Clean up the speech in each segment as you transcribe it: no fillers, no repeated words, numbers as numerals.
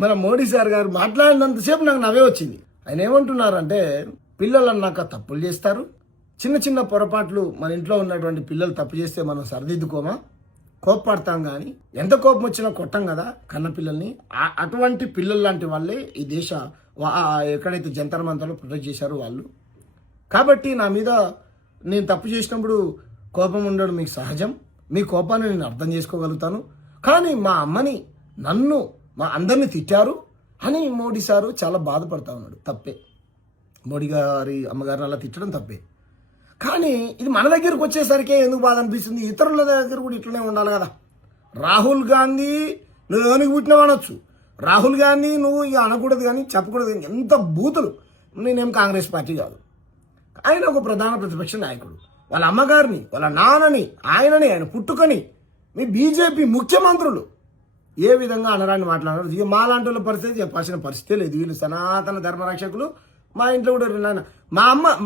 మన మోడీ సార్ గారు మాట్లాడినంతసేపు నాకు నవ్వే వచ్చింది. ఆయన ఏమంటున్నారంటే, పిల్లలు అన్నాక తప్పులు చేస్తారు, చిన్న చిన్న పొరపాట్లు మన ఇంట్లో ఉన్నటువంటి పిల్లలు తప్పు చేస్తే మనం సరిదిద్దుకోమా, కోప్పడతాం, కానీ ఎంత కోపం వచ్చినా కొట్టం కదా కన్న పిల్లల్ని. అటువంటి పిల్లలు లాంటి వాళ్ళే ఈ దేశ ఎక్కడైతే జంతర్ మంతర్లో ప్రొటెక్ట్ చేశారో వాళ్ళు. కాబట్టి నా మీద నేను తప్పు చేసినప్పుడు కోపం ఉండడం మీకు సహజం, మీ కోపాన్ని నేను అర్థం చేసుకోగలుగుతాను. కానీ మా అమ్మని, నన్ను, మా అందరిని తిట్టారు అని మోడీ సారు చాలా బాధపడతా ఉన్నాడు. తప్పే, మోడీ గారి అమ్మగారిని అలా తిట్టడం తప్పే. కానీ ఇది మన దగ్గరకు వచ్చేసరికి ఎందుకు బాధ అనిపిస్తుంది? ఇతరుల దగ్గర కూడా ఇట్లనే ఉండాలి కదా. రాహుల్ గాంధీ నువ్వు ఎవరికి పుట్టినావు అనొచ్చు, రాహుల్ గాంధీ నువ్వు ఇక అనకూడదు కానీ చెప్పకూడదు కానీ, ఎంత బూతులు. నేనేం కాంగ్రెస్ పార్టీ కాదు, ఆయన ఒక ప్రధాన ప్రతిపక్ష నాయకుడు. వాళ్ళ అమ్మగారిని, వాళ్ళ నాన్నని, ఆయనని, ఆయన పుట్టుకని, మీ బీజేపీ ముఖ్యమంత్రులు ఏ విధంగా అనరాని మాట్లాడారు. ఇక మాలాంటి వాళ్ళ పరిస్థితి చెప్పాల్సిన పరిస్థితే లేదు. వీళ్ళు సనాతన ధర్మరక్షకులు. మా ఇంట్లో కూడా నాన్న,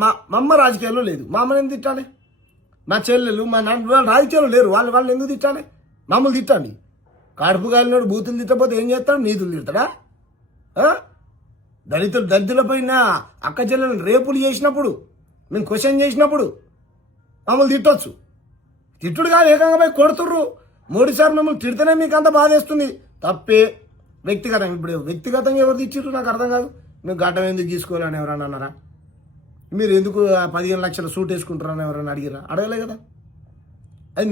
మా అమ్మ రాజకీయాల్లో లేదు, మా అమ్మని ఎందుకు తిట్టాలి? మా చెల్లెలు, మా నాన్న వాళ్ళు రాజకీయాల్లో లేరు, వాళ్ళు ఎందుకు తిట్టాలి? మామూలు తిట్టండి. కడుపు కాలినోడు బూతులు తిట్టకపోతే ఏం చేస్తాడు? నీతులు తిడతాడా? దళితులపైన అక్క చెల్లెలను రేపులు చేసినప్పుడు, మేము క్వశ్చన్ చేసినప్పుడు మమ్మల్ని తిట్టొచ్చు. తిట్టుడు కాదు, ఏకంగా పోయి కొడుతుర్రు. మోడీ సార్ మమ్మల్ని తిడితేనే మీకు అంత బాధేస్తుంది. తప్పే. వ్యక్తిగతం, ఇప్పుడు వ్యక్తిగతంగా ఎవరు తిట్టిర్రు నాకు అర్థం కాదు. మేము గడ్డం ఎందుకు తీసుకోవాలని ఎవరన్నా అన్నారా? మీరు ఎందుకు 15 లక్షల సూట్ వేసుకుంటారని ఎవరన్నా అడిగిరా? అడగలే కదా. అది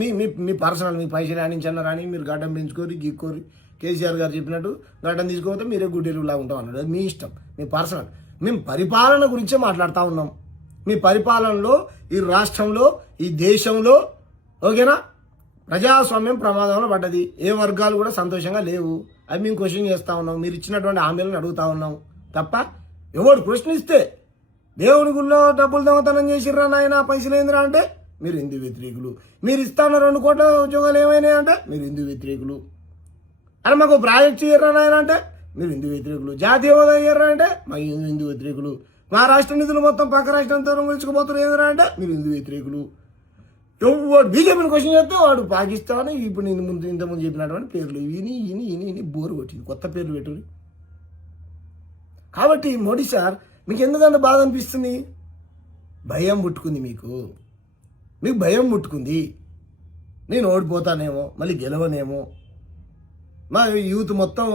మీ పర్సనల్, మీ పైసలు ఆడించన్నారు అని మీరు గడ్డం పెంచుకోరి, గీక్కోరి. కేసీఆర్ గారు చెప్పినట్టు గడ్డం తీసుకోకపోతే మీరే గుడ్డెరువులా ఉంటాం అన్నాడు. అది మీ ఇష్టం, మీ పర్సనల్. మేము పరిపాలన గురించే మాట్లాడుతూ ఉన్నాం. మీ పరిపాలనలో, ఈ రాష్ట్రంలో, ఈ దేశంలో, ఓకేనా, ప్రజాస్వామ్యం ప్రమాదంలో పడ్డది. ఏ వర్గాలు కూడా సంతోషంగా లేవు. అవి మేము క్వశ్చన్ చేస్తూ ఉన్నాం. మీరు ఇచ్చినటువంటి హామీలను అడుగుతూ ఉన్నాం తప్ప. ఎవడు ప్రశ్నిస్తే దేవుడి గుళ్ళో డబ్బులు దొంగతనం చేసిర్రా నాయన, పైసలు ఏందిరా అంటే మీరు హిందూ వ్యతిరేకులు. మీరు ఇస్తాన్న 2 కోట్ల ఉద్యోగాలు ఏమైనాయి అంటే మీరు హిందూ వ్యతిరేకులు. అని మాకు ప్రాజెక్ట్ ఇయ్యర్రా నాయన అంటే మీరు హిందూ వ్యతిరేకులు. జాతీయ హోదా ఇయ్యర్రా అంటే మా హిందూ వ్యతిరేకులు. మా రాష్ట్ర నిధులు మొత్తం పక్క రాష్ట్రంతో గురించుకుపోతున్నారు ఏంద్రా అంటే మీరు హిందూ వ్యతిరేకులు. వాడు బీజేపీని క్వశ్చన్ చేస్తే వాడు పాకిస్తాన్, ఇప్పుడు నేను ఇంతకుముందు చెప్పినటువంటి పేర్లు ఇని బోరు కొట్టింది. కొత్త పేర్లు పెట్టు. కాబట్టి మోడీ సార్ మీకు ఎందుకంత బాధ అనిపిస్తుంది? భయం పుట్టుకుంది మీకు భయం పుట్టుకుంది. నేను ఓడిపోతానేమో, మళ్ళీ గెలవనేమో, మా యూత్ మొత్తం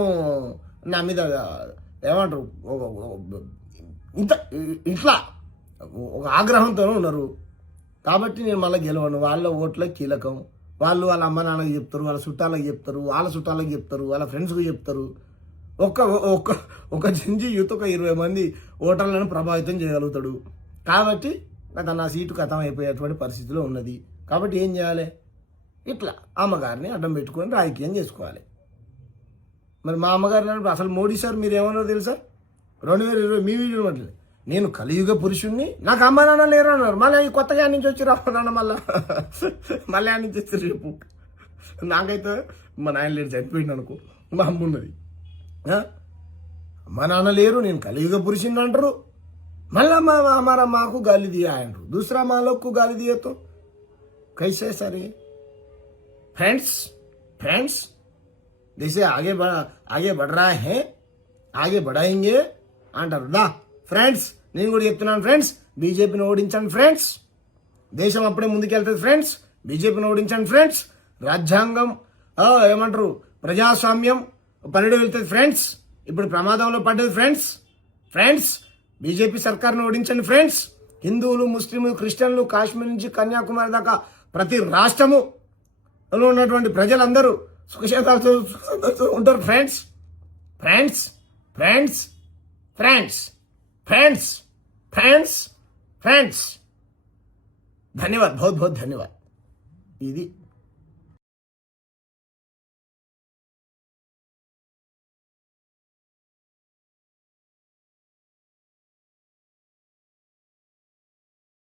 నా మీద ఏమంటారు ఇట్లా ఒక ఆగ్రహంతోనే ఉన్నారు. కాబట్టి నేను మళ్ళీ గెలవను. వాళ్ళ ఓట్లే కీలకం. వాళ్ళ అమ్మ నాన్నకి చెప్తారు, వాళ్ళ చుట్టాలకు చెప్తారు, వాళ్ళ చుట్టాలకు చెప్తారు, వాళ్ళ ఫ్రెండ్స్కి చెప్తారు. ఒక జింజి యూత్ ఒక 20 మంది ఓటర్లను ప్రభావితం చేయగలుగుతాడు. కాబట్టి నా సీటు ఖతం అయిపోయేటువంటి పరిస్థితిలో ఉన్నది. కాబట్టి ఏం చేయాలి? ఇట్లా అమ్మగారిని అడ్డం పెట్టుకొని రాజకీయం చేసుకోవాలి. మరి మా అమ్మగారిని అసలు మోడీ సార్ మీరు ఏమన్నారో తెలుసా? 2020 మీ వీడియో మాట్లాడి, నేను కలియుగ పురుషుణ్ణి, నాకు అమ్మ నాన్న లేరు అన్నారు. మళ్ళీ కొత్తగా నుంచి వచ్చి రామన్నాను, మళ్ళీ నుంచి వచ్చి రేపు. నాకైతే మా నాయన లేడు, చనిపోయింది అనుకో, మా అమ్మ ఉన్నది. అమ్మ నాన్న లేరు, నేను కలియుగ పురుషుణ్ణి అంటారు. మళ్ళా हमारा माँ को गाली दिया है, दूसरा माँ लोग को गाली दिए तो कैसे सर? ये फ्रेंड्स जैसे आगे बढ़ रहा है, आगे बढ़ाएंगे అంటారు. దా ఫ్రెండ్స్, నేను కూడా చెప్తున్నాను ఫ్రెండ్స్, బీజేపీని ఓడించండి ఫ్రెండ్స్. దేశం అప్పుడే ముందుకెళ్తుంది ఫ్రెండ్స్. బీజేపీని ఓడించండి ఫ్రెండ్స్. రాజ్యాంగం ఏమంటారు, ప్రజాస్వామ్యం పన్నెడు వెళ్తుంది ఫ్రెండ్స్. ఇప్పుడు ప్రమాదంలో పడ్డది ఫ్రెండ్స్. బీజేపీ సర్కార్ను ఓడించండి ఫ్రెండ్స్. హిందువులు, ముస్లింలు, క్రిస్టియన్లు, కాశ్మీర్ నుంచి కన్యాకుమారి దాకా ప్రతి రాష్ట్రములో ఉన్నటువంటి ప్రజలందరూ సుఖశాంతాలతో ఉంటారు ఫ్రెండ్స్. ధన్యవాద్, बहुत बहुत धन्यवाद. ఇది